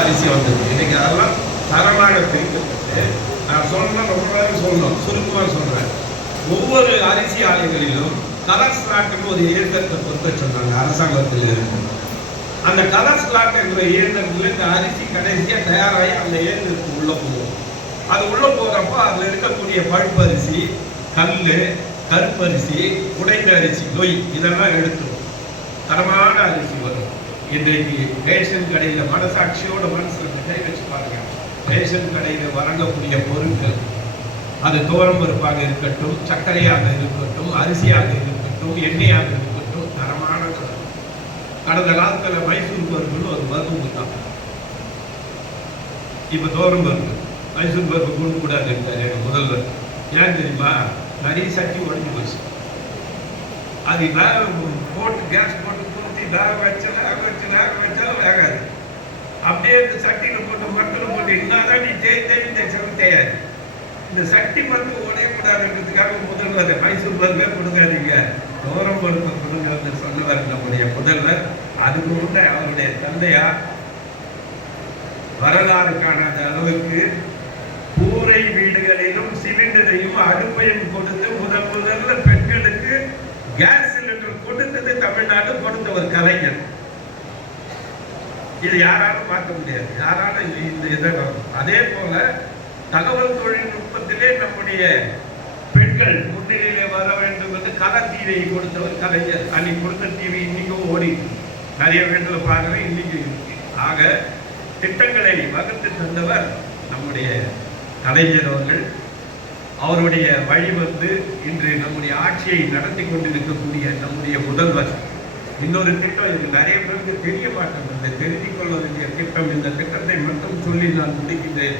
அரிசி வந்தது. இன்னைக்கு அதெல்லாம் தரமாக பிரிக்கப்பட்டு நான் சொல்லணும், ரொம்ப நேரம் சொல்லணும், சுருக்கமாக சொல்றேன். ஒவ்வொரு அரிசி ஆலைகளிலும் கலர் ஸ்லாட்னு ஒரு இயந்திரத்தை பொறுத்த சொன்னாங்க அரசாங்கத்தில் இருந்து. அந்த கலர் ஸ்லாட் என்ற இயந்திரத்தில் இந்த அரிசி கடைசியாக தயாராகி அந்த இயந்திரத்துக்கு உள்ள போகும். அது உள்ள போகிறப்போ அதில் இருக்கக்கூடிய பழுப்பரிசி, கல், கருப்பரிசி, உடைந்த அரிசி, நொய் இதெல்லாம் எடுத்துரும். தரமான அரிசி வரும். இன்றைக்கு ரேஷன் கடையில் மனசாட்சியோட மனசில் கை வச்சு பாருங்க. ரேஷன் கடையில் வழங்கக்கூடிய பொருட்கள் அது துவரம் பருப்பாக இருக்கட்டும், சர்க்கரையாக இருக்கட்டும், அரிசியாக இருக்கட்டும், எண்ணெயாக இருக்கட்டும், தரமான கடந்த காலத்தில் மைசூர் பருப்புன்னு ஒரு பருப்பு கொடுத்தாங்க. இப்போ துவரம் பருப்பு மைசூர் பருப்பு கொடுக்கக்கூடாது இருக்காரு எங்கள் முதல்வர். ஏன் தெரியுமா? நிறைய சட்டி உடஞ்சி போச்சு. அது வேக போட்டு கேஸ் போட்டு ஊற்றி வேக வச்சாலும் வேகாது. அப்படியே இந்த சட்டியில் போட்டு மட்டில் போட்டு என்னதான் நீ தேய்ச்சாலும் தேயாது. இந்த சட்டி மட்டும் உடையக்கூடாதுன்றதுக்காக முதல்வர் மைசூர் பருப்பே கொடுக்காதீங்க, துவரம் பருப்பை கொடுங்க சொல்லுவார் நம்முடைய முதல்வர். அதுக்கு முன்னே அவருடைய தந்தையார் வரலாறு காணாத அளவுக்கு கூரை வீடுகளிலும் சிலிண்டரையும் அடுப்பையும் கொடுத்து முதல்ல பெண்களுக்கு கேஸ் சிலிண்டர் கொடுத்தது தமிழ்நாடு கொடுத்தவர் கலைஞர். இது யாராலும் பார்க்க முடியாது, யாராலும் இந்த இதை. அதே போல தகவல் தொழில்நுட்பத்திலே நம்முடைய பெண்கள் முன்னிலையிலே வர வேண்டும் என்று கலர் டிவியை கொடுத்தவர் கலைஞர். அன்னைக்கு கொடுத்த டிவி இன்னைக்கும் ஓடி நிறைய வீட்டுல பார்க்கவே இன்னைக்கு இருக்கு. ஆக திட்டங்களை வகுத்து தந்தவர் நம்முடைய கலைஞர் அவர்கள். அவருடைய வழி வந்து இன்று நம்முடைய ஆட்சியை நடத்தி கொண்டிருக்கக்கூடிய நம்முடைய முதல்வர். இன்னொரு திட்டம் இது நிறைய பேருக்கு தெரிய மாட்டேங்குது, தெரிந்து கொள்ள வேண்டிய திட்டம். இந்த திட்டத்தை மட்டும் சொல்லி நான் முடிக்கின்றேன்.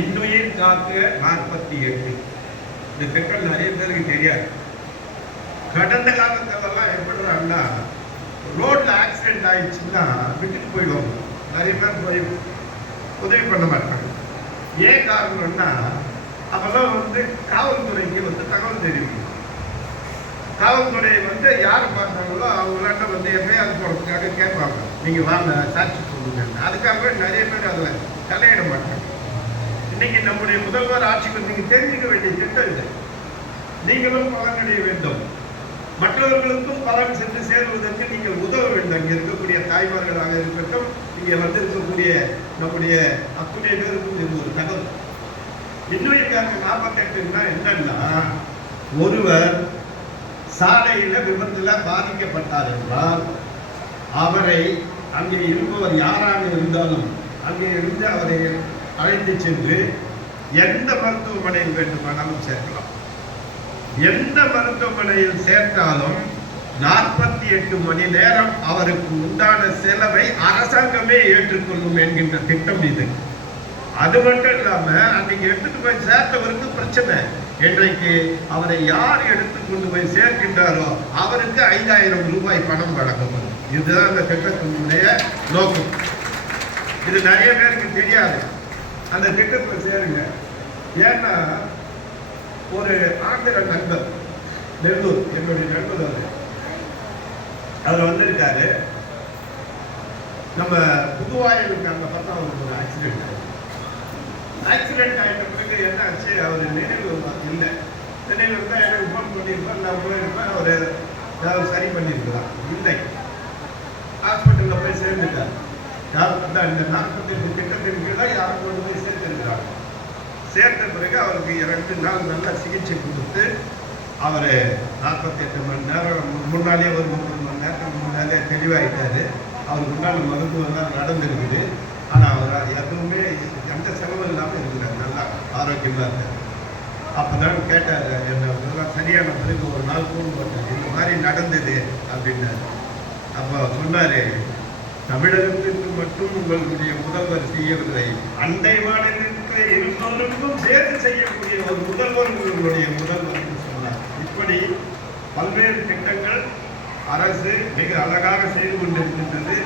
இன்னுயிர் காக்க 48. இந்த திட்டம் நிறைய பேருக்கு தெரியாது. கடந்த காலத்திலெல்லாம் எப்படின்னா ரோட்ல ஆக்சிடென்ட் ஆயிடுச்சுன்னா விட்டுட்டு போயிடுவாங்க. நிறைய பேர் போய் உதவி பண்ண மாட்டாங்க. ஏன் காரணம்னா அப்பெல்லாம் வந்து காவல்துறைக்கு வந்து தகவல் தெரிவிக்கும். காவல்துறை வந்து யார் பார்த்தாங்களோ அவங்களாட்ட வந்து எஃப்ஐஆர் போடுறதுக்காக கேட்பாங்க, நீங்க வாங்க சாட்சி சொல்லுங்க. அதுக்காகவே நிறைய பேர் அதில் தலையிட மாட்டாங்க. இன்னைக்கு நம்முடைய முதல்வர் ஆட்சிக்கு நீங்க தெரிஞ்சுக்க வேண்டிய திட்டம் இது. நீங்களும் பலனடைய வேண்டும், மற்றவர்களுக்கும் பலன் சென்று சேருவதற்கு நீங்கள் உதவ வேண்டும். இங்கே இருக்கக்கூடிய தாய்மார்களாக இருக்கட்டும், இங்கே வந்து இருக்கக்கூடிய நம்முடைய அத்துணை பேருக்கும் இது ஒரு தகவல். இன்னும் 48ன்னா என்னன்னா, ஒருவர் சாலையில விபத்துல பாதிக்கப்பட்டார் என்றால் அவரை அங்கே இருப்பவர் யாராக இருந்தாலும் அங்கே இருந்து அவரை அழைத்து சென்று எந்த மருத்துவமனையில் வேண்டுமானாலும் சேர்க்கலாம். எந்த மருத்துவமனையில் சேர்த்தாலும் 48 மணி நேரம் அவருக்கு உண்டான செலவை அரசாங்கமே ஏற்றுக்கொள்ளும் என்கின்ற திட்டம் இது. அது மட்டும் இல்லாம அன்னைக்கு எடுத்துட்டு போய் சேர்த்தவருக்கு பிரச்சனை, இன்றைக்கு அவரை யார் எடுத்து கொண்டு போய் சேர்க்கின்றாரோ அவருக்கு 5000 ரூபாய் பணம் வழங்கப்படும். இதுதான் அந்த திட்டத்தினுடைய நோக்கம். இது நிறைய பேருக்கு தெரியாது. அந்த திட்டத்தில் சேருங்க. ஏன்னா ஒரு ஆந்திர நண்பர், நெல்லூர், என்னுடைய நண்பர் அதில் வந்திருக்காரு. நம்ம புதுவாயிலுக்கு அந்த பக்கம் அவருக்கு ஒரு ஆக்சிடென்ட் ஆயிட்ட பிறகு என்ன ஆச்சு, அவர் நினைவு இல்லை. நினைவு இருந்தால் எனக்கு ஃபோன் பண்ணியிருப்பார், நான் போயிருப்பேன், அவர் ஏதாவது சரி பண்ணியிருக்கலாம். இல்லை, ஹாஸ்பிட்டலில் போய் சேர்ந்துட்டார். யாரும் தான் இந்த 48 திட்டத்தின் கீழே யாரும் கொண்டு போய் சேர்த்துருக்கிறாங்க. சேர்த்த பிறகு அவருக்கு 2 நாள் நல்லா சிகிச்சை கொடுத்து அவர் 48 மணி நேரம் முன்னாலே, ஒரு 30 மணி நேரத்துக்கு முன்னாலே தெளிவாயிட்டாரு. அவருக்கு முன்னாடி மருத்துவம் நடந்திருக்குது. ஆனால் அவர் எதுவுமே எந்த செலவும் இல்லாமல் இருக்கிறார், நல்லா ஆரோக்கியமாக இருக்கார். அப்போ தான் கேட்டார், என்ன சரியான பிறகு ஒரு நாள் ஃபோன் போட்டார், இந்த மாதிரி நடந்தது அப்படின்னாரு. அப்போ சொன்னார், தமிழகத்திற்கு மட்டும் உங்களுடைய முதல்வர் செய்யவில்லை, அண்டை மாநிலத்தில் இருந்தவர்களுக்கும் சேர்த்து செய்யக்கூடிய ஒரு முதல்வர் உங்களுடைய முதல்வர் என்று சொன்னார். இப்படி பல்வேறு திட்டங்கள் அரசு மிக அழகாக செய்து கொண்டிருக்கின்றது.